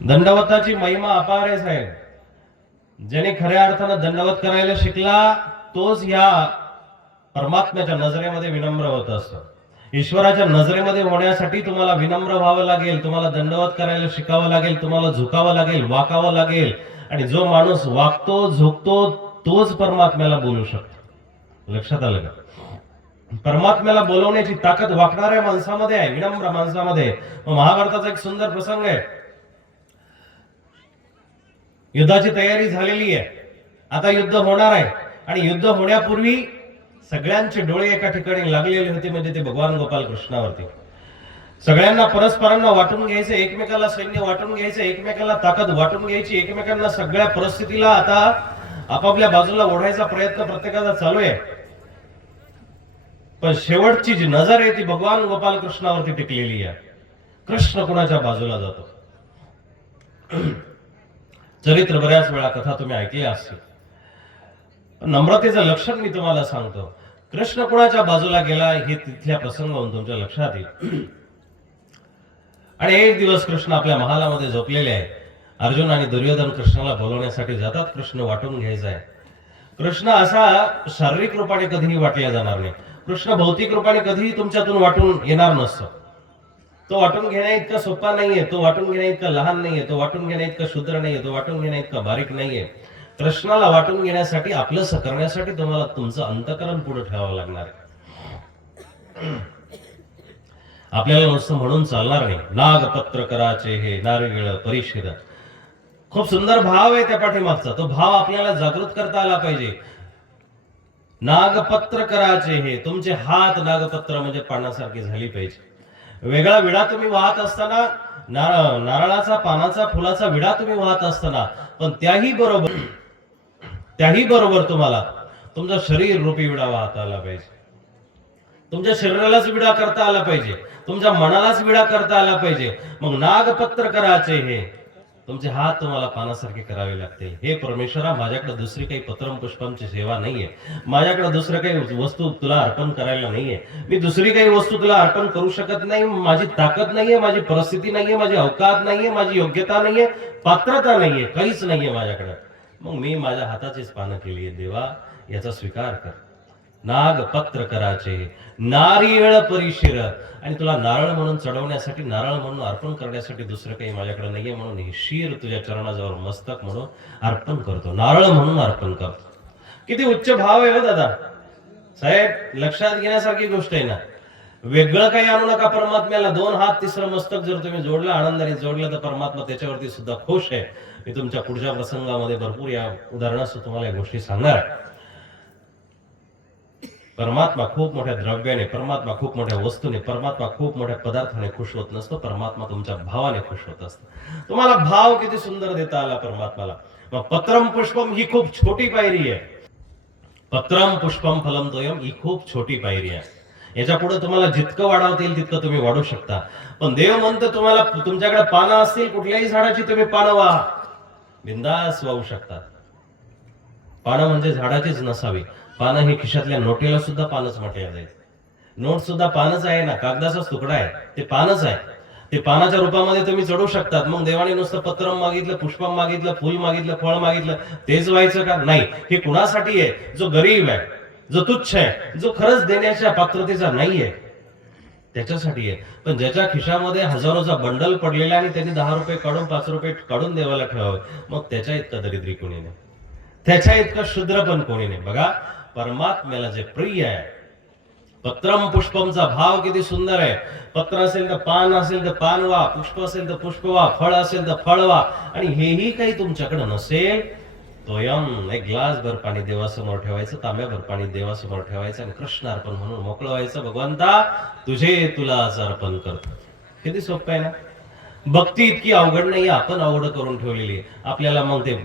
दंडवताची महिमा अपार आहे साहेब. ज्याने खऱ्या अर्थानं दंडवत करायला शिकला तोच या परमात्म्याच्या नजरेमध्ये विनम्र होत असतो. ईश्वराच्या नजरेमध्ये होण्यासाठी तुम्हाला विनम्र व्हावं लागेल, तुम्हाला दंडवत करायला शिकावं लागेल, तुम्हाला झुकावं लागेल, वाकावं लागेल. आणि जो माणूस वाकतो झुकतो तोच परमात्म्याला बोलू शकतो. लक्षात आलं का? परमात्म्याला बोलवण्याची ताकद वाकणाऱ्या माणसामध्ये आहे, विनम्र माणसामध्ये. महाभारताचा एक सुंदर प्रसंग आहे. युद्धाची तयारी झालेली आहे, आता युद्ध होणार आहे. आणि युद्ध होण्यापूर्वी सगळ्यांचे डोळे एका ठिकाणी लागलेले होते, म्हणजे ते भगवान गोपाल कृष्णावरती. सगळ्यांना परस्परांना वाटून घ्यायचं, एकमेकाला सैन्य वाटून घ्यायचं, एकमेकाला ताकद वाटून घ्यायची, एकमेकांना सगळ्या परिस्थितीला आता आपापल्या बाजूला ओढायचा प्रयत्न प्रत्येकाचा चालू आहे. पण शेवटची जी नजर आहे ती भगवान गोपाल कृष्णावरती टिकलेली आहे. कृष्ण कुणाच्या बाजूला जातो? चरित्र बऱ्याच वेळा कथा तुम्ही ऐकल्या असतील. नम्रतेचं लक्षण मी तुम्हाला सांगतो. कृष्ण कुणाच्या बाजूला गेला हे तिथल्या प्रसंगावरून तुमच्या लक्षात येईल. आणि एक दिवस कृष्ण आपल्या महालामध्ये झोपलेले आहे. अर्जुन आणि दुर्योधन कृष्णाला बोलवण्यासाठी जातात. कृष्ण वाटून घ्यायचा आहे. कृष्ण असा शारीरिक रूपाने कधीही वाटला जाणार नाही. कृष्ण भौतिक रूपाने कधीही तुमच्यातून वाटून येणार नसतो. तो वाटून घेण्या इतका सोपा नाहीये, तो वाटून घेण्या इतका लहान नाहीये, तो वाटून घेण्या इतका शूद्र नाहीये, तो वाटून घेण्या इतका बारीक नाहीये. कृष्णाला वाटून घेण्यासाठी, आपलंसं करण्यासाठी तुम्हाला तुमचं अंतःकरण पुढे ठेवावं लागणार आहे. आपल्याला नुसतं म्हणून चालणार नाही. नागपत्र कराचे हे नारळ परिषद. खूप सुंदर भाव आहे त्या पाठीमागचा. तो भाव आपल्याला जागृत करता आला पाहिजे. नागपत्र कराचे हे, तुमचे हात नागपत्र म्हणजे पानासारखी झाली पाहिजे. वेगळा विडा तुम्ही वाहत असताना, नारळाचा पानाचा फुलाचा विडा तुम्ही वाहत असताना, पण त्याही बरोबर तुम्हाला तुमचं शरीर रूपी विडा वाहता आला पाहिजे. तुमच्या शरीरालाच विडा करता आला पाहिजे, तुमच्या मनालाच विडा करता आला पाहिजे. मग नागपत्र कराचे हे, तुमचे हात तुम्हाला पानासारखे करावे लागतील. हे परमेश्वरा, माझ्याकडे दुसरी काही पत्रम पुष्पांची सेवा नाहीये, माझ्याकडे दुसरं काही वस्तू तुला अर्पण करायला नाहीये, मी दुसरी काही वस्तू तुला अर्पण करू शकत नाही. माझी ताकद नाहीये, माझी परिस्थिती नाहीये, माझी अवकात नाहीये, माझी योग्यता नाहीये, पात्रता नाहीये, काहीच नाहीये माझ्याकडे. मग मी माझ्या हाताचीच पानं केली आहे देवा, याचा स्वीकार कर. नागपत्र कराचे नारिळ परिशिर, आणि तुला नारळ म्हणून चढवण्यासाठी, नारळ म्हणून अर्पण करण्यासाठी दुसरं काही माझ्याकडे नाहीये, म्हणून हे शीर तुझ्या चरणाजवळ मस्तक म्हणून अर्पण करतो, नारळ म्हणून अर्पण करतो. किती उच्च भाव आहे हो दादा साहेब. लक्षात घेण्यासारखी गोष्ट आहे ना. वेगळं काही आणू नका परमात्म्याला. दोन हात तिसरं मस्तक जर तुम्ही जोडलं, आनंदाने जोडलं, तर परमात्मा त्याच्यावरती सुद्धा खुश आहे. मी तुमच्या पुढच्या प्रसंगामध्ये भरपूर या उदाहरणासह तुम्हाला या गोष्टी सांगणार. परमात्मा खूप मोठ्या द्रव्याने, परमात्मा खूप मोठ्या वस्तूने, परमात्मा खूप मोठ्या पदार्थाने खुश होत नसतो. परमात्मा तुमच्या भावाने खुश होत असतो. तुम्हाला भाव किती सुंदर देता आला परमात्माला. मग पत्रम पुष्पम ही खूप छोटी पायरी आहे. पत्रम पुष्पम फलम तोयम ही खूप छोटी पायरी आहे. याच्या पुढे तुम्हाला जितकं वाढवता येईल तितकं तुम्ही वाढू शकता. पण देव म्हणतो तुम्हाला, तुमच्याकडे पानं असतील कुठल्याही झाडाची, तुम्ही पानं वाहा, बिंदास वाहू शकता. पानं म्हणजे झाडाचीच नसावी. पानं हे खिशातल्या नोटेला सुद्धा पानच म्हटलं जाईल. नोट सुद्धा पानच आहे ना, कागदाचाच तुकडा आहे, ते पानच आहे. ते पानाच्या रूपामध्ये तुम्ही चढू शकतात. मग देवाने नुसतं पत्रम मागितलं, पुष्पम मागितलं, फुल मागितलं, फळ मागितलं, तेच व्हायचं का? नाही. हे कुणासाठी आहे? जो गरीब आहे, जो तुच्छ आहे, जो खरंच देण्याच्या पात्रतेचा नाहीये, त्याच्यासाठी आहे. पण ज्याच्या खिशामध्ये हजारोचा बंडल पडलेला आणि त्यांनी 10 रुपये काढून 5 रुपये काढून देवाला ठेवावे, मग त्याच्या इतका दरिद्री कोणी नाही, त्याच्या इतका शूद्र पण कोणी नाही. बघा, परमात्म्याला जे प्रिय आहे, पत्रम पुष्पमचा भाव किती सुंदर आहे. पत्र असेल तर पान, असेल तर पान वा, पुष्प असेल तर पुष्प वा, फळ असेल तर फळ वा. आणि हेही काही तुमच्याकडे नसेल, तोयम एक ग्लास भर पाणी देवासमोर ठेवायचं, तांब्याभर पाणी देवासमोर ठेवायचं आणि कृष्ण अर्पण म्हणून मोकळं व्हायचं. भगवंता, तुझे तुलाच अर्पण करतो. किती सोपं आहे ना. भक्ती इतकी अवघड नाही, आपण अवघड करून ठेवलेली आहे. आपल्याला मग ते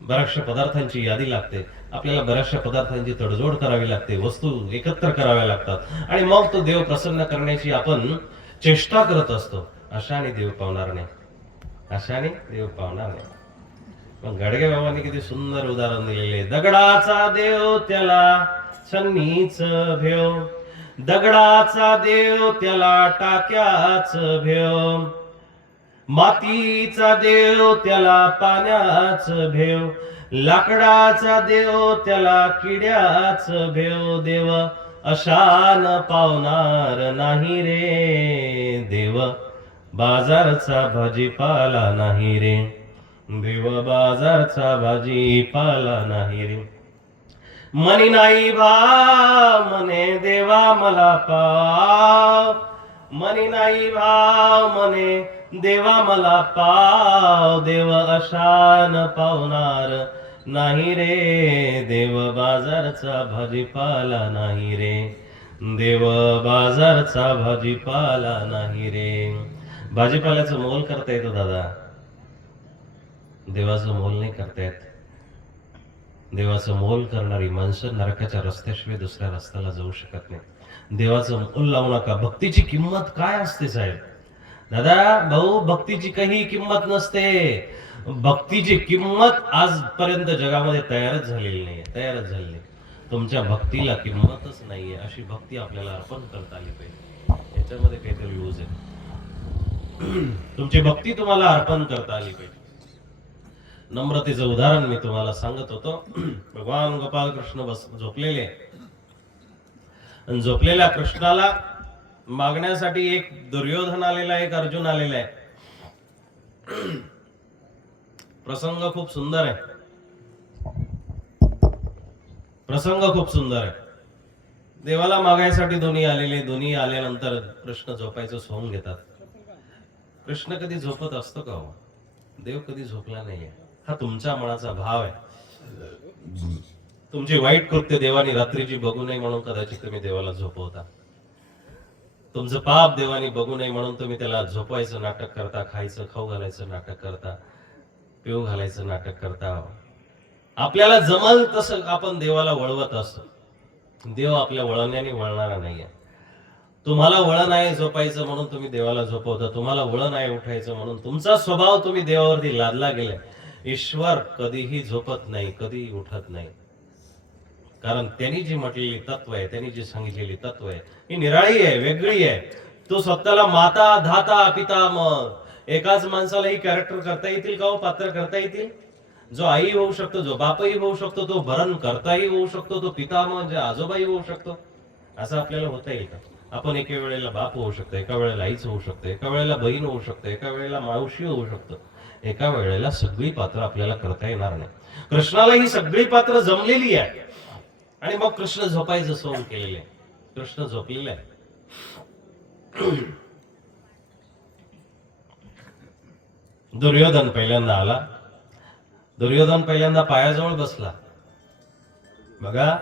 बऱ्याचशा पदार्थांची यादी लागते, आपल्याला बऱ्याचशा पदार्थांची तडजोड करावी लागते, वस्तू एकत्र कराव्या लागतात, आणि मग तो देव प्रसन्न करण्याची आपण चेष्टा करत असतो. अशाने देव पावणार नाही, अशाने देव पावणार नाही. मग गाडगे बाबांनी किती सुंदर उदाहरण दिलेले. दगडाचा देव त्याला छन्नीच भेव, दगडाचा देव त्याला टाक्याच भेव, मातीचा देव त्याला पाण्याच भेव, लाकडाचा देव त्याला किड्याच भेव. देव अशान पावणार नाही रे, देव बाजारचा भाजीपाला नाही रे, देव बाजारचा भाजीपाला नाही रे. मनी नाही भाव म्हणे देवा मला पाव, मनी नाही भाव म्हणे देवा मला पाव. देव अशान पावणार नाही रे, देव बाजारचा भाजीपाला नाही रे, देव बाजारचा भाजीपाला नाही रे. भाजीपाल्याचं मोल करता येतो दादा, देवाचं मोल नाही करता येत. देवाचं मोल करणारी माणसं नरकाच्या रस्त्याशिवाय दुसऱ्या रस्त्याला जाऊ शकत नाही. देवाचं मोल लावू नका. भक्तीची किंमत काय असते साहेब? दादा भाऊ, भक्तीची काही किंमत नसते. भक्तीची किंमत आजपर्यंत जगामध्ये तयारच झालेली नाही, तयारच झाली नाही. तुमच्या भक्तीला किंमतच नाहीये, अशी भक्ती आपल्याला अर्पण करता आली पाहिजे. याच्यामध्ये काहीतरी लूज आहे. तुमची भक्ती तुम्हाला अर्पण करता आली पाहिजे. नम्रतेचं उदाहरण मी तुम्हाला सांगत होतो. भगवान गोपाल कृष्ण झोपलेले, झोपलेल्या कृष्णाला मागण्यासाठी एक दुर्योधन आलेला आहे, एक अर्जुन आलेला आहे. प्रसंग खूप सुंदर आहे, प्रसंग खूप सुंदर आहे. देवाला मागायसाठी दोन्ही आलेले, दोन्ही आल्यानंतर कृष्ण झोपायचं सोंग घेतात. कृष्ण कधी झोपत असतो का हो? देव कधी झोपला नाहीये. हा तुमच्या मनाचा भाव आहे. तुमची वाईट कृत्य देवानी रात्रीची बघू नये म्हणून कदाचित तुम्ही देवाला झोपवता. तुमचं पाप देवानी बघू नये म्हणून तुम्ही त्याला झोपवायचं नाटक करता, खायचं खाऊ घालायचं नाटक करता, पिऊ घालायचं नाटक करता. आपल्याला जमल तसं आपण देवाला वळवत असतो. देव आपल्या वळण्याने वळणारा नाहीये. तुम्हाला वळण आहे झोपायचं म्हणून तुम्ही देवाला झोपवता, तुम्हाला वळण आहे उठायचं म्हणून तुमचा स्वभाव तुम्ही देवावरती लादला गेलाय. ईश्वर कधीही झोपत नाही, कधीही उठत नाही. कारण त्यांनी जी म्हटलेली तत्व आहे, त्यांनी जी सांगितलेली तत्व आहे ही निराळी आहे, वेगळी आहे. तो स्वतःला माता, धाता, पितामह एकाच माणसाला ही कॅरेक्टर करता येतील का हो? पात्र करता येतील? जो आई होऊ शकतो, जो बापही होऊ शकतो, तो भरण करताही होऊ शकतो, तो पितामह म्हणजे आजोबाही होऊ शकतो. असं आपल्याला होता येईल का? आपण एका वेळेला बाप होऊ शकतो, एका वेळेला आईच होऊ शकतो, एका वेळेला बहीण होऊ शकतो, एका वेळेला मावशी होऊ शकतो. एका वेळेला सगळी पात्र आपल्याला करता येणार नाही. कृष्णाला ही सगळी पात्र जमलेली आहे आणि मग कृष्ण झोपायचं सोंग केलेले. कृष्ण झोपलेला आहे. दुर्योधन पहिल्यांदा आला. दुर्योधन पहिल्यांदा पायाजवळ बसला. बघा,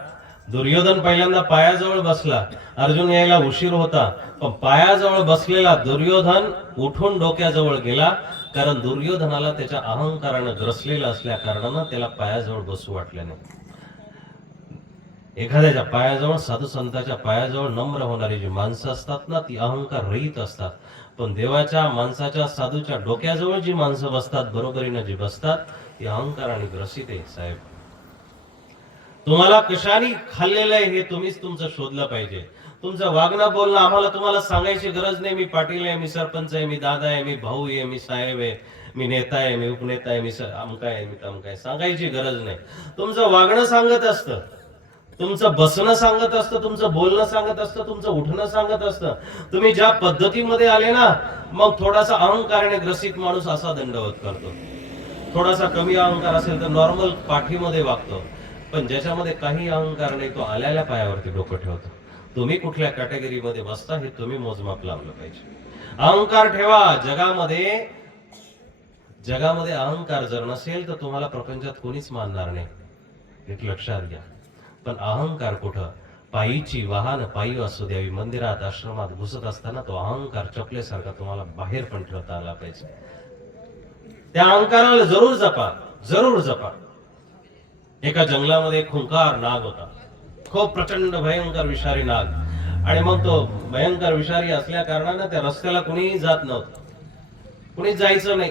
दुर्योधन पहिल्यांदा पायाजवळ बसला. अर्जुन यायला उशीर होता, पण पायाजवळ बसलेला दुर्योधन उठून डोक्याजवळ गेला. कारण दुर्योधनाला त्याच्या अहंकारानं ग्रसलेला असल्या कारणानं त्याला पायाजवळ बसू वाटलं नाही. एखाद्याच्या पायाजवळ, साधू संतांच्या पायाजवळ नम्र होणारी जी माणसं असतात ना, ती अहंकार रहित असतात. पण देवाच्या, माणसाच्या, साधूच्या डोक्याजवळ जी माणसं बसतात, बरोबरीनं जी बसतात, ती अहंकाराने ग्रसित आहे साहेब. तुम्हाला कशाने खाल्लेलं आहे हे तुम्हीच तुमचं शोधलं पाहिजे. तुमचं वागणं बोलणं आम्हाला तुम्हाला सांगायची गरज नाही. मी पाटील आहे, मी सरपंच आहे, मी दादा आहे, मी भाऊ आहे, मी साहेब आहे, मी नेता आहे, मी उपनेता आहे, मी अमका आहे, मी तमका आहे, सांगायची गरज नाही. तुमचं वागणं सांगत असतं, तुमचं बसणं सांगत असतं, तुमचं बोलणं सांगत असतं, तुमचं उठणं सांगत असतं. तुम्ही ज्या पद्धतीमध्ये आले ना, मग थोडासा अहंकाराने ग्रसित माणूस असा दंडवत करतो. थोडासा कमी अहंकार असेल तर नॉर्मल पाठीमध्ये वागतो. पण ज्याच्यामध्ये काही अहंकार नाही, तो आल्याल्या पायावरती डोकं ठेवतो. तुम्ही कुठल्या कॅटेगरीमध्ये बसता हे तुम्ही मोजमाप लावलं पाहिजे. अहंकार ठेवा. जगामध्ये अहंकार जर नसेल तर तुम्हाला प्रपंचात कोणीच मानणार नाही, एक लक्षात घ्या. पण अहंकार कुठं? पायीची वाहन पायी असू द्यावी, मंदिरात आश्रमात घुसत असताना तो अहंकार चपलेसारखा तुम्हाला बाहेर पण ठेवता आला पाहिजे. त्या अहंकाराला जरूर जपा, जरूर जपा. एका जंगलामध्ये एक खुंखार नाग होता, खूप प्रचंड भयंकर विषारी नाग. आणि मग तो भयंकर विषारी असल्या कारणानं त्या रस्त्याला कुणीही जात नव्हतं, कुणीच जायचं नाही.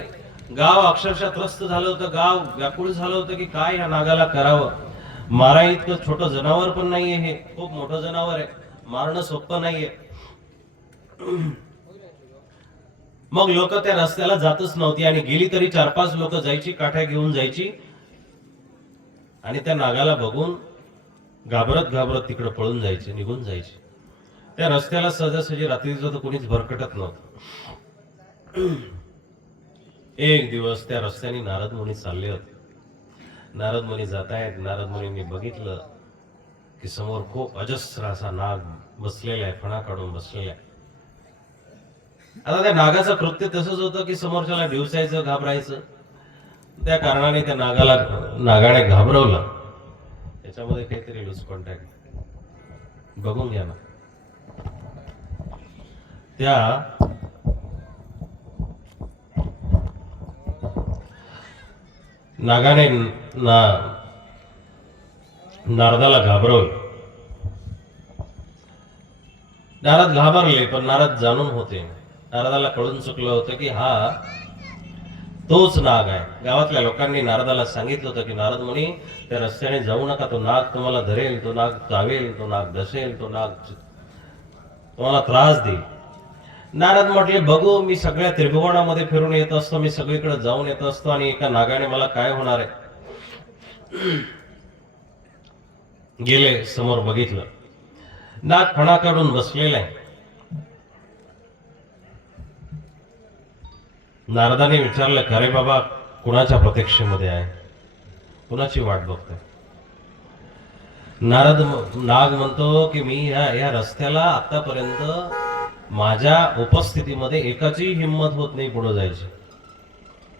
गाव अक्षरशः त्रस्त झालं होतं, गाव व्याकुळ झालं होतं की काय या नागाला करावं. मारा इतकं छोटं जनावर पण नाहीये, हे खूप मोठं जनावर आहे, मारणं सोपं नाहीये. मग लोक त्या रस्त्याला जातच नव्हती आणि गेली तरी 4-5 लोक जायची, काठ्या घेऊन जायची आणि त्या नागाला बघून घाबरत घाबरत तिकडे पळून जायचे, निघून जायचे. त्या रस्त्याला सहजासहजी रात्रीचं तर कोणीच भरकटत नव्हतं. एक दिवस त्या रस्त्याने नारद मुनी चालले होते. नारद मुनी जात आहेत. नारद मुनींनी बघितलं की समोर खूप अजस्र असा नाग बसलेला आहे, फणा काढून बसलेला आहे. आता त्या नागाचं कृत्य तसंच होतं की समोरच्याला डिवसायचं, घाबरायचं. त्या कारणाने त्या नागाने घाबरवलं. त्याच्यामध्ये काहीतरी लूज कॉन्टॅक्ट बघून घ्या ना. त्या नागाने नारदाला घाबरवलं. नारद घाबरले, पण नारद जाणून होते. नारदाला कळून चुकलं होतं की हा तोच नाग आहे. गावातल्या लोकांनी नारदाला सांगितलं होतं की नारद मुनी, त्या रस्त्याने जाऊ नका, तो नाग तुम्हाला धरेल, तो नाग चावेल, तो नाग दसेल, तो नाग तुम्हाला त्रास देईल. नारद म्हटले, बघू, मी सगळ्या त्रिभुवनामध्ये फिरून येत असतो, मी सगळीकडे जाऊन येत असतो आणि एका नागाने मला काय होणार आहे. गेले, समोर बघितलं, नाग फणा काढून बसलेला आहे. नारदाने विचारलं, खरे बाबा, कुणाच्या प्रतीक्षेमध्ये आहे, कुणाची वाट बघतोय. नाग म्हणतो की मी या रस्त्याला आतापर्यंत माझ्या उपस्थितीमध्ये एकाची हिंमत होत नाही पुढे जायची.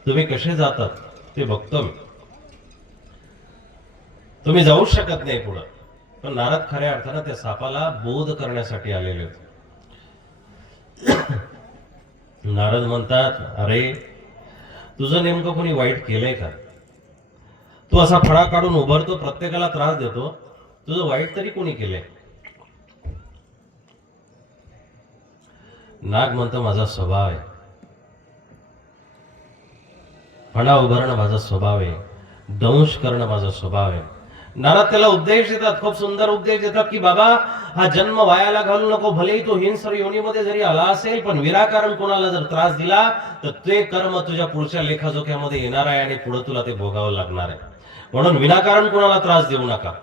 तुम्ही कसे जातात ते बघतो मी. तुम्ही जाऊ शकत नाही पुढे. पण नारद खऱ्या अर्थानं त्या सापाला बोध करण्यासाठी आलेले होते. नारद म्हणतात, अरे, तुझं नेमकं कोणी वाईट केलंय का? तू असा फळा काढून उभारतो, प्रत्येकाला त्रास देतो, तुझं वाईट तरी कोणी केलंय? नाग म्हणतो, माझा स्वभाव आहे, फणा उभारणं माझा स्वभाव आहे, दंश करणं माझा स्वभाव आहे. नारद त्याला उपदेश देतात, खूप सुंदर उपदेश देतात की बाबा, हा जन्म वायाला घालू नको. भलेही तो हिंसर योनीमध्ये जरी आला असेल, पण विनाकारण कोणाला जर त्रास दिला तर ते कर्म तुझ्या पुढच्या लेखाजोख्यामध्ये येणार आहे आणि पुढे तुला ते भोगावं लागणार आहे. म्हणून विनाकारण कोणाला त्रास देऊ नका.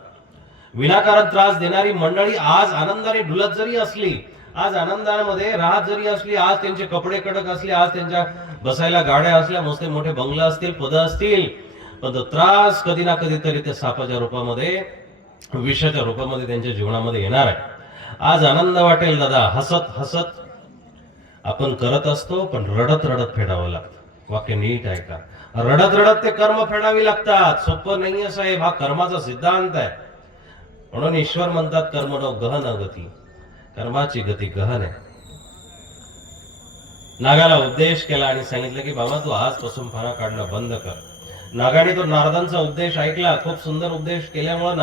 विनाकारण त्रास देणारी मंडळी आज आनंदाने डुलत जरी असली, आज आनंदामध्ये राहत जरी असली, आज त्यांचे कपडे कडक असले, आज त्यांच्या बसायला गाड्या असल्या, मस्त मोठे बंगला असतील, पद असतील, पण तो त्रास कधी ना कधीतरी त्या सापाच्या रूपामध्ये, विषाच्या रूपामध्ये त्यांच्या जीवनामध्ये येणार आहे. आज आनंद वाटेल दादा, हसत हसत आपण करत असतो, पण रडत रडत फेडावं लागतं. वाक्य नीट आहे का? रडत रडत ते कर्म फेडावी लागतात. सोपं नाहीये साहेब, हा कर्माचा सिद्धांत आहे. म्हणून ईश्वर म्हणतात, कर्मणो गहन गती, कर्माची गती गहन आहे. नागाला उपदेश केला आणि सांगितलं की बाबा, तू आजपासून फणा काढणं बंद कर. नागाने तो नारदांचा उपदेश ऐकला. खूप सुंदर उपदेश केल्यामुळे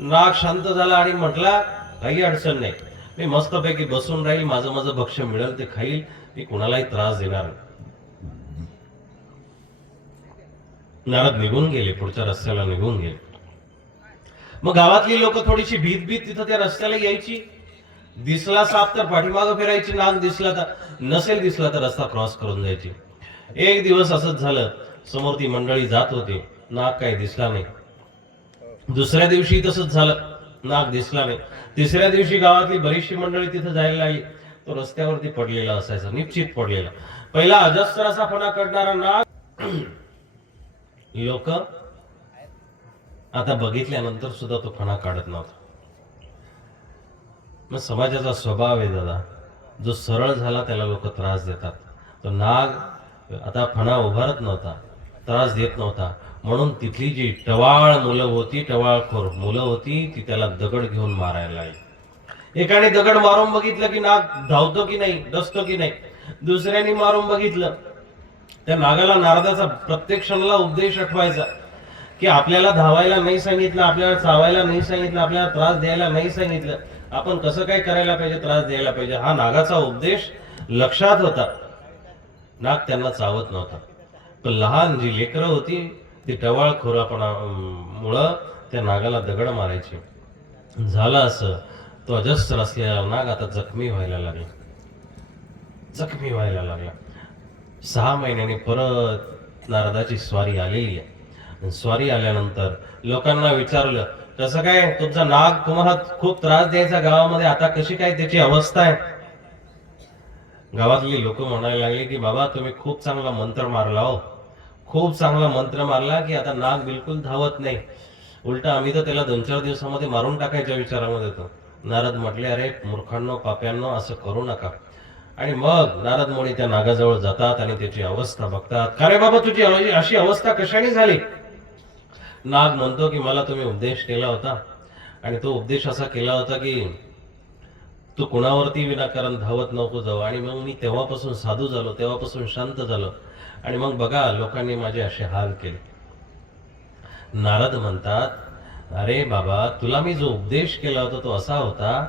नाग शांत झाला आणि म्हटला, काही अडचण नाही, मी मस्तपैकी बसून राहील, माझं माझं भक्ष्य मिळेल ते खाईल, मी कुणालाही त्रास देणार नाही. नारद निघून गेले, पुढच्या रस्त्याला निघून गेले. मग गावातली लोक थोडीशी भीत तिथं त्या रस्त्याला यायची. दिसला साप तर पाठीमागं फिरायची, नाग दिसला तर, नसेल दिसला तर रस्ता क्रॉस करून जायची. एक दिवस असंच झालं, समोर ती मंडळी जात होती, नाग काही दिसला नाही. दुसऱ्या दिवशी तसंच झालं, नाग दिसला नाही. तिसऱ्या दिवशी गावातली बरीचशी मंडळी तिथं जायला लागली. तो रस्त्यावरती पडलेला असायचा, निश्चित पडलेला. पहिला अजस्र असा फणा काढणारा नाग लोक आता बघितल्यानंतर सुद्धा तो फणा काढत नव्हता. मग समाजाचा स्वभाव आहे दादा, जो सरळ झाला त्याला लोक त्रास देतात. तो नाग आता फणा उभारत नव्हता, त्रास देत नव्हता. म्हणून तिथली जी टवाळ मुलं होती, टवाळखोर मुलं होती, ती त्याला दगड घेऊन मारायला लागली. एकाने दगड मारून बघितलं की नाग धावतो की नाही, डसतो की नाही. दुसऱ्याने मारून बघितलं. त्या नागाला नारदाचा प्रत्येक क्षणाला उपदेश आठवायचा की आपल्याला धावायला नाही सांगितलं, आपल्याला चावायला नाही सांगितलं, आपल्याला त्रास द्यायला नाही सांगितलं, आपण कसं काय करायला पाहिजे, त्रास द्यायला पाहिजे. हा नागाचा उपदेश लक्षात होता. नाग त्यांना चावत नव्हता, पण लहान जी लेकरं होती ती टवाळखोरापणामुळं त्या नागाला दगड मारायची. झालं असं, तो अजस्र असलेला नाग आता जखमी व्हायला लागला. 6 महिन्यांनी परत नारदाची स्वारी आलेली आहे. आणि स्वारी आल्यानंतर लोकांना विचारलं, कसं काय तुमचा नाग तुम्हाला खूप त्रास द्यायचा गावामध्ये, आता कशी काय त्याची अवस्था आहे? गावातली लोक म्हणायला लागले की बाबा तुम्ही खूप चांगला मंत्र मारला हो, खूप चांगला मंत्र मारला की आता नाग बिलकुल धावत नाही. उलट आम्ही तर त्याला 2-4 दिवसामध्ये मारून टाकायच्या विचारामध्ये होतो. नारद म्हटले, अरे मूर्खांनो पाप्यांनो असं करू नका. आणि मग नारद मुनी त्या नागाजवळ जातात आणि त्याची अवस्था बघतात. का रे बाबा तुझी अशी अवस्था कशाने झाली? नाग म्हणतो की मला तुम्ही उपदेश केला होता आणि तो उपदेश असा केला होता की तू कुणावरती विनाकारण धावत नको जाऊ. आणि मग मी तेव्हापासून साधू झालो, तेव्हापासून शांत झालो. आणि मग बघा लोकांनी माझे असे हाल केले. नारद म्हणतात, अरे बाबा तुला मी जो उपदेश केला होता तो असा होता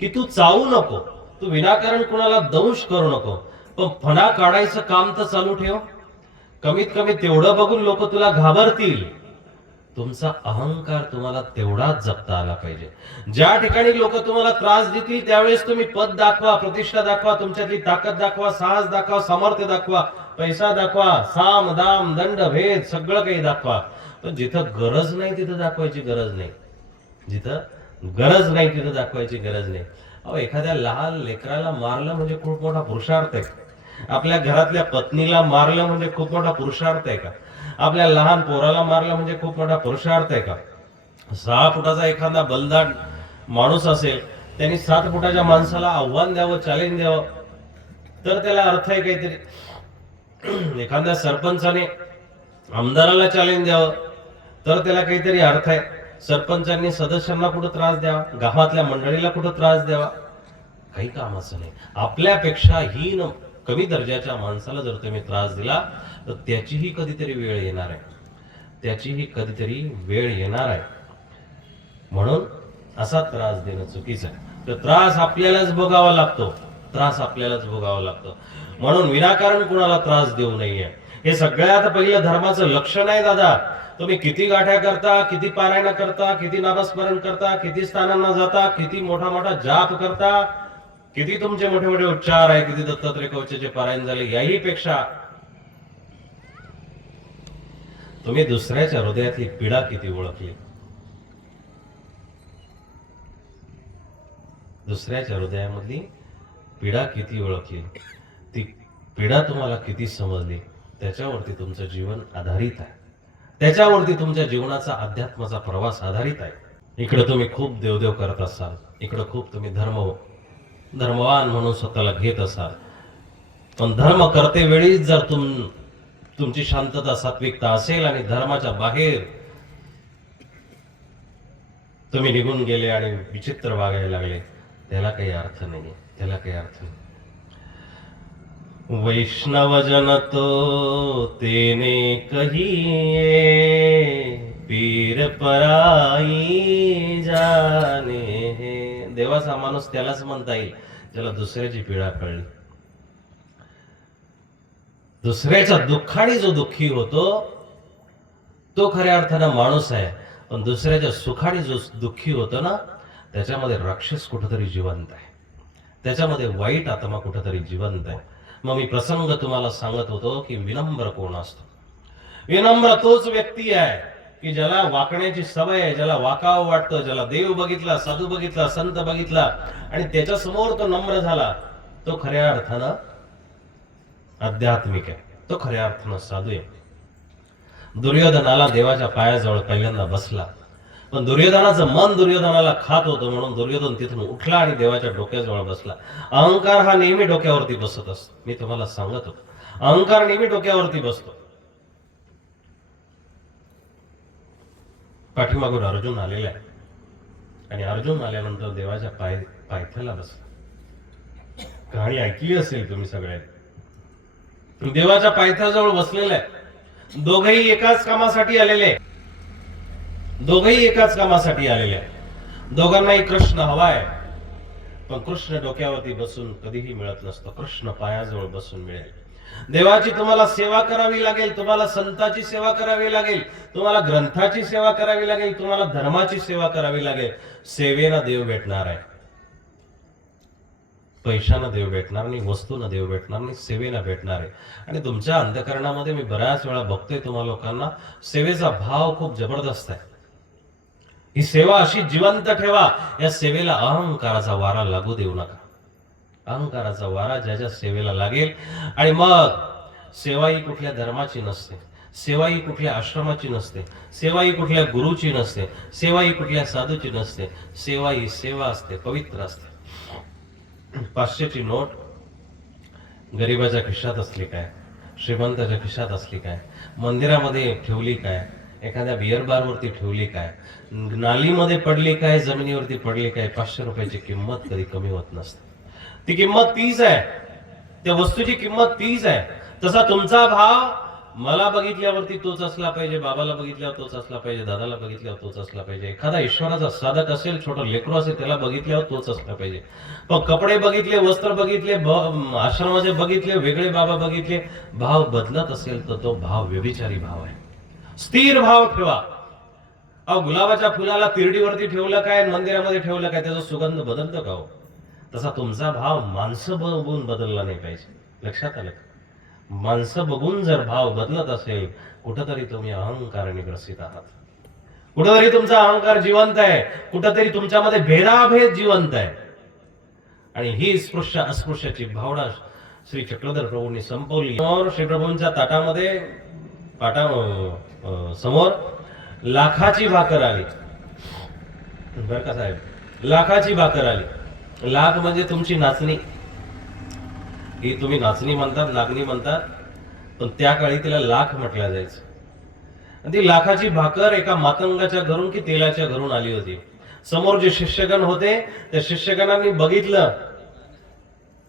की तू चावू नको, तू विनाकारण कुणाला दंश करू नको, पण फणा काढायचं काम तर चालू ठेव. कमीत कमी तेवढं बघून लोक तुला घाबरतील. तुमचा अहंकार तुम्हाला तेवढाच जपता आला पाहिजे. ज्या ठिकाणी लोक तुम्हाला त्रास देतील त्यावेळेस तुम्ही पद दाखवा, प्रतिष्ठा दाखवा, तुमच्यातली ताकद दाखवा, साहस दाखवा, सामर्थ्य दाखवा, पैसा दाखवा, साम दाम दंड भेद सगळं काही दाखवा. पण जिथं गरज नाही तिथं दाखवायची गरज नाही. जिथं गरज नाही तिथं दाखवायची गरज नाही. अहो एखाद्या लहान लेकराला मारलं म्हणजे खूप मोठा पुरुषार्थ आहे. आपल्या घरातल्या पत्नीला मारलं म्हणजे खूप मोठा पुरुषार्थ आहे का? आपल्या लहान पोराला मारलं म्हणजे खूप मोठा पुरुषार्थ आहे का? 6 फुटाचा एखादा बलदाड माणूस असेल, त्यांनी 7 फुटाच्या माणसाला आव्हान द्यावं, चॅलेंज द्यावं, तर त्याला अर्थ आहे काहीतरी. एखाद्या सरपंचाने आमदाराला चॅलेंज द्यावं, तर त्याला काहीतरी अर्थ आहे. सरपंचांनी सदस्यांना कुठं त्रास द्यावा, गावातल्या मंडळीला कुठं त्रास द्यावा, काही कामाचं नाही. आपल्यापेक्षा हीन कमी दर्जाच्या माणसाला जर तुम्ही त्रास दिला तर त्याचीही कधीतरी वेळ येणार आहे, त्याचीही कधीतरी वेळ येणार आहे. म्हणून असा त्रास देणं चुकीचं आहे. तर त्रास आपल्यालाच भोगावा लागतो, त्रास आपल्यालाच भोगावा लागतो. म्हणून विनाकारण कुणाला त्रास देऊ नये. हे सगळ्यात पहिलं धर्माचं लक्षण आहे दादा. तुम्ही किती गाठ्या करता, किती पारायण करता, किती नामस्मरण करता, किती स्थानांना जाता, किती मोठा मोठा जाप करता, किती तुमचे मोठे मोठे उच्चार आहे, किती दत्तात्रय कवचाचे पारायण झाले, याही पेक्षा तुम्ही दुसऱ्याच्या हृदयातली पीडा किती ओळखली, दुसऱ्याच्या हृदयामधली पीडा किती ओळखली, ती पीडा तुम्हाला किती समजली, त्याच्यावरती तुमचं जीवन आधारित आहे. त्याच्यावरती तुमच्या जीवनाचा अध्यात्माचा प्रवास आधारित आहे. इकडे तुम्ही खूप देवदेव करत असाल, इकडे खूप तुम्ही धर्मवान म्हणून स्वतःला घेत असाल, पण धर्म करते वेळीच जर तुमची शांतता सात्विकता असेल आणि धर्माच्या बाहेर तुम्ही निघून गेले आणि विचित्र वागायला लागले, त्याला काही अर्थ नाही, त्याला काही अर्थ नाही. वैष्णव जन तो तेने कहिए, पीर पराई जाने. देवाचा माणूस त्यालाच म्हणता येईल ज्याला दुसऱ्याची पीडा कळली. दुसऱ्याच्या दुःखाने जो दुःखी होतो तो खऱ्या अर्थानं माणूस आहे. पण दुसऱ्याच्या सुखाने जो दुःखी होतो ना, त्याच्यामध्ये राक्षस कुठेतरी जिवंत आहे, त्याच्यामध्ये वाईट आत्मा कुठेतरी जिवंत आहे. मग मी प्रसंग तुम्हाला सांगत होतो की विनम्र कोण असतो? विनम्र तोच व्यक्ती आहे की ज्याला वाकण्याची सवय आहे, ज्याला वाकावं वाटतं, ज्याला देव बघितला, साधू बघितला, संत बघितला आणि त्याच्या समोर तो नम्र झाला, तो खऱ्या अर्थानं आध्यात्मिक आहे, तो खऱ्या अर्थानं साधू आहे. दुर्योधनाला देवाच्या पायाजवळ पहिल्यांदा बसला, पण दुर्योधनाचं मन दुर्योधनाला खात होतं, म्हणून दुर्योधन तिथून उठला आणि देवाच्या डोक्याजवळ बसला. अहंकार हा नेहमी डोक्यावरती बसत असतो. मी तुम्हाला सांगत होतो, अहंकार नेहमी डोक्यावरती बसतो. पाठीमागून अर्जुन आलेला आहे आणि अर्जुन आल्यानंतर देवाच्या पायथ्याला बसला. कहाणी ऐकली असेल तुम्ही सगळ्यांनी. देवाच्या पायथ्याजवळ बसलेला आहे. दोघही एकाच कामासाठी आलेले, दोघही एकाच कामासाठी आलेले. दोघांनाही कृष्ण हवाय, पण कृष्ण डोक्यावरती बसून कधीही मिळत नसतो, कृष्ण पायाजवळ बसून मिळेल. देवाची तुम्हाला सेवा करावी लागेल, तुम्हाला संताची सेवा करावी लागेल, तुम्हाला ग्रंथाची सेवा करावी लागेल, तुम्हाला धर्माची सेवा करावी लागेल. सेवेनं देव भेटणार आहे. पैशानं देव भेटणार नाही, वस्तूनं देव भेटणार नाही, सेवेनं भेटणार आहे. आणि तुमच्या अंतःकरणामध्ये मी बऱ्याच वेळा बघतोय तुम्हा लोकांना सेवेचा भाव खूप जबरदस्त आहे. ही सेवा अशी जिवंत ठेवा, या सेवेला अहंकाराचा वारा लागू देऊ नका. अहंकाराचा वारा ज्याच्या सेवेला लागेल, आणि मग सेवा ही कुठल्या धर्माची नसते, सेवा ही कुठल्या आश्रमाची नसते, सेवा ही कुठल्या गुरुची नसते, सेवा ही कुठल्या साधूची नसते. सेवा ही सेवा असते, पवित्र असते. 500ची नोट गरीबाच्या खिशात असली काय, श्रीमंताच्या खिशात असली काय, मंदिरामध्ये ठेवली काय, एखाद्या बिअर बारवरती ठेवली काय, नालीमध्ये पडली काय, जमिनीवरती पडली काय, 500 रुपयाची किंमत कधी कमी होत नसते. ती किंमत तीच आहे, त्या वस्तूची किंमत तीच आहे. तसा तुमचा भाव मला बघितल्यावरती तोच असला पाहिजे, बाबाला बघितल्यावर तोच असला पाहिजे, दादाला बघितल्यावर तोच असला पाहिजे, एखादा ईश्वराचा साधक असेल, छोटं लेकरू असेल, त्याला बघितल्यावर तोच असला पाहिजे. पण कपडे बघितले, वस्त्र बघितले, आश्रमाचे बघितले, वेगळे बाबा बघितले, भाव बदलत असेल तर तो भाव व्यभिचारी भाव आहे. स्थिर भाव ठेवा. अहो, गुलाबाच्या फुलाला तिरडीवरती ठेवलं काय, मंदिरामध्ये ठेवलं काय, त्याचा सुगंध बदलतो का हो? तसा तुमचा भाव माणसं बघून बदलला नाही पाहिजे. लक्षात आलं? माणसं बघून जर भाव बदलत असेल, कुठंतरी तुम्ही अहंकाराने ग्रसित आहात, कुठंतरी तुमचा अहंकार जिवंत आहे, कुठंतरी तुमच्यामध्ये भेदाभेद जिवंत आहे. आणि ही स्पृश्य अस्पृश्याची भावना श्री चक्रधर प्रभूंनी संपवली. श्री प्रभूंच्या ताटामध्ये समोर लाखाची भाकर आली. बर का साहेब, लाखाची भाकर आली. लाख म्हणजे तुमची नाचणी, ही तुम्ही नाचणी म्हणतात, लागणी म्हणतात, पण त्या काळी तिला लाख म्हटलं जायचं. ती लाखाची भाकर एका मातंगाच्या घरून की तेलाच्या घरून आली होती. समोर जे शिष्यगण होते, त्या शिष्यगणांनी बघितलं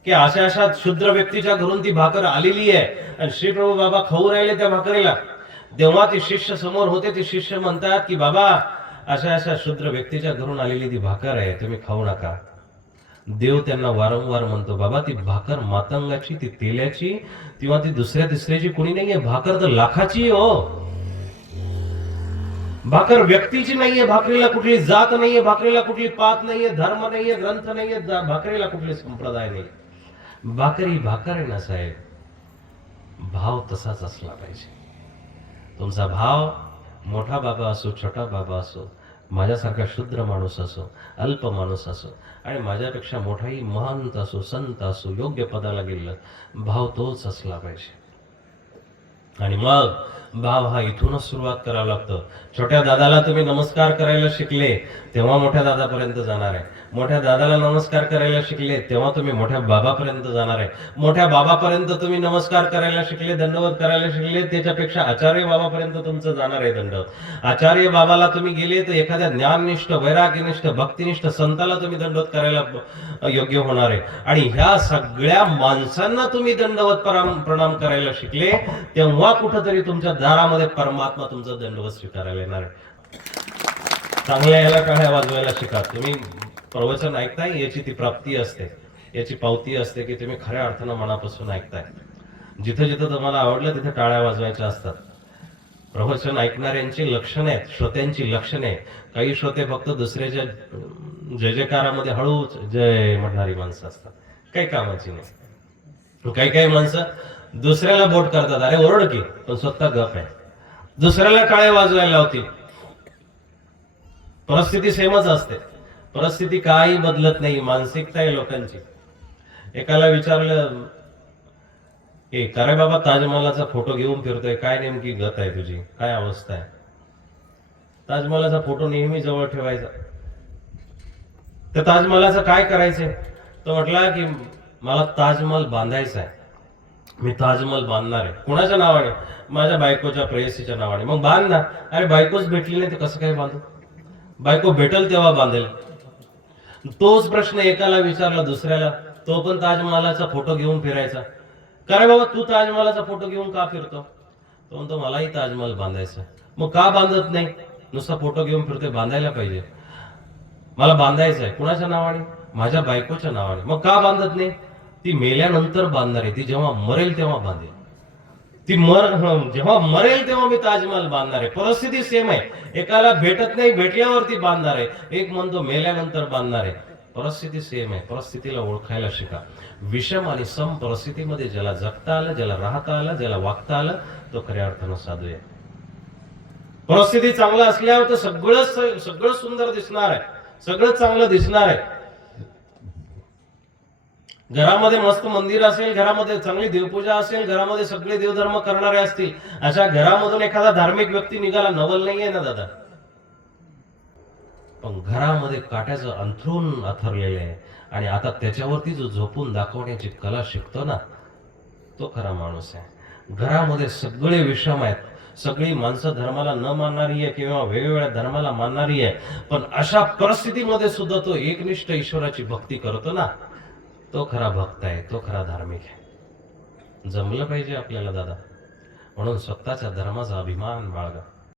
की अशा अशा क्षुद्र व्यक्तीच्या घरून ती भाकर आलेली आहे, आणि श्री प्रभू बाबा खाऊ राहिले त्या भाकरीला. तेव्हा ते शिष्य समोर होते, ते शिष्य म्हणतात की बाबा, अशा अशा क्षुद्र व्यक्तीच्या घरून आलेली ती भाकर आहे, तुम्ही खाऊ नका. देव त्यांना वारंवार म्हणतो, बाबा ती भाकर मातंगाची, ती तेल्याची किंवा ती दुसऱ्या तिसऱ्याची कोणी नाहीये, भाकर तर लाखाची हो. भाकर व्यक्तीची नाहीये, भाकरीला कुठली जात नाहीये, भाकरीला कुठली पात नाहीये, धर्म नाहीये, ग्रंथ नाहीये, भाकरीला कुठले संप्रदाय नाही. भाकर ही भाकर आहे ना साहेब. भाव तसाच असला पाहिजे. तुमचा भाव मोठा बाबा असो, छोटा बाबा असो, माझ्यासारखा शुद्र माणूस असो, अल्प माणूस असो, आणि माझ्यापेक्षा मोठाही महंत असो, संत असो, योग्य पदाला गेलेला, भाव तोच असला पाहिजे. आणि मग भाव हा इथूनच सुरुवात करावा लागतो. छोट्या दादाला तुम्ही नमस्कार करायला शिकले, तेव्हा मोठ्या दादापर्यंत जाणार आहे. मोठ्या दादाला नमस्कार करायला शिकले, तेव्हा तुम्ही मोठ्या बाबापर्यंत जाणार आहे. मोठ्या बाबापर्यंत तुम्ही नमस्कार करायला शिकले, दंडवत करायला शिकले, त्याच्यापेक्षा आचार्य बाबापर्यंत तुमचं जाणार आहे दंडवत. आचार्य बाबाला तुम्ही गेले तर एखाद्या ज्ञाननिष्ठ, वैराग्यनिष्ठ, भक्तिनिष्ठ संताला तुम्ही दंडवत करायला योग्य होणार आहे. आणि ह्या सगळ्या माणसांना तुम्ही दंडवत प्रणाम करायला शिकले, तेव्हा कुठंतरी तुमच्या दारामध्ये परमात्मा तुमचं दंडवत स्वीकारायला येणार आहे. चांगल्या याला टाळ्या वाजवायला शिका. तुम्ही प्रवचन ऐकताय, याची ती प्राप्ती असते, याची पावती असते की तुम्ही खऱ्या अर्थानं मनापासून ऐकताय. जिथं जिथं तुम्हाला आवडलं तिथे टाळ्या वाजवायच्या असतात. प्रवचन ऐकणाऱ्यांची लक्षणे आहेत, श्रोत्यांची लक्षणे. काही श्रोते फक्त दुसऱ्याच्या जय जयकारामध्ये हळूच जय म्हणणारी माणसं असतात, काही कामाची नाही. काही काही माणसं दुसऱ्याला बोट करतात, अरे ओरड की, पण स्वतः गप आहे. दुसऱ्याला टाळे वाजवायला लावतील. परिस्थिती सेमच असते, परिस्थिती काही बदलत नाही, मानसिकता आहे लोकांची. एकाला विचारलं की का रे बाबा, ताजमहालाचा फोटो घेऊन फिरतोय, काय नेमकी गत आहे तुझी, काय अवस्था आहे? ताजमहालाचा फोटो नेहमी जवळ ठेवायचा. त्या ताजमहालाचं काय करायचंय? तो म्हटला की मला ताजमहल बांधायचा आहे, मी ताजमहल बांधणार आहे. कोणाच्या नावाने? माझ्या बायकोच्या, प्रेयसीच्या नावाने. मग बांध ना. अरे बायकोच भेटली नाही तर कसं काय बांधू? बायको भेटल तेव्हा बांधेल. तोच प्रश्न एकाला विचारला दुसऱ्याला, तो पण ताजमहालाचा फोटो घेऊन फिरायचा. का रे बाबा, तू ताजमहालाचा फोटो घेऊन का फिरतो? तो म्हणतो मलाही ताजमहल बांधायचा. मग का बांधत नाही? नुसता फोटो घेऊन फिरतोय, बांधायला पाहिजे. मला बांधायचं आहे. कुणाच्या नावाने? माझ्या बायकोच्या नावाने. मग का बांधत नाही? ती मेल्यानंतर बांधणार आहे, ती जेव्हा मरेल तेव्हा बांधेल. ती जेव्हा मरेल तेव्हा मी ताजमहल बांधणार आहे. परिस्थिती सेम आहे. एकाला भेटत नाही, भेटल्यावरती बांधणार आहे. एक म्हणतो मेल्यानंतर बांधणार आहे. परिस्थिती सेम आहे, परिस्थितीला ओळखायला शिका. विषम आणि सम परिस्थितीमध्ये ज्याला जगता आलं, ज्याला राहता आलं, ज्याला वागता आलं, तो खऱ्या अर्थानं साधू आहे. परिस्थिती चांगलं असल्यावर तर सगळं सुंदर दिसणार आहे, सगळं चांगलं दिसणार आहे. घरामध्ये मस्त मंदिर असेल, घरामध्ये चांगली देवपूजा असेल, घरामध्ये सगळे देवधर्म करणारे असतील, अशा घरामधून एखादा धार्मिक व्यक्ती निघाला, नवल नाहीये ना दादा. पण घरामध्ये काट्याचं अंथरूण अथरलेलं आहे आणि आता त्याच्यावरती जो झोपून दाखवण्याची कला शिकतो ना, तो खरा माणूस आहे. घरामध्ये सगळे विषम आहेत, सगळी माणसं धर्माला न मानणारी आहे किंवा वेगवेगळ्या धर्माला मानणारी आहे, पण अशा परिस्थितीमध्ये सुद्धा तो एकनिष्ठ ईश्वराची भक्ती करतो ना, तो खरा भक्त आहे, तो खरा धार्मिक आहे. जमलं पाहिजे आपल्याला दादा. म्हणून स्वतःच्या धर्माचा अभिमान बाळगा.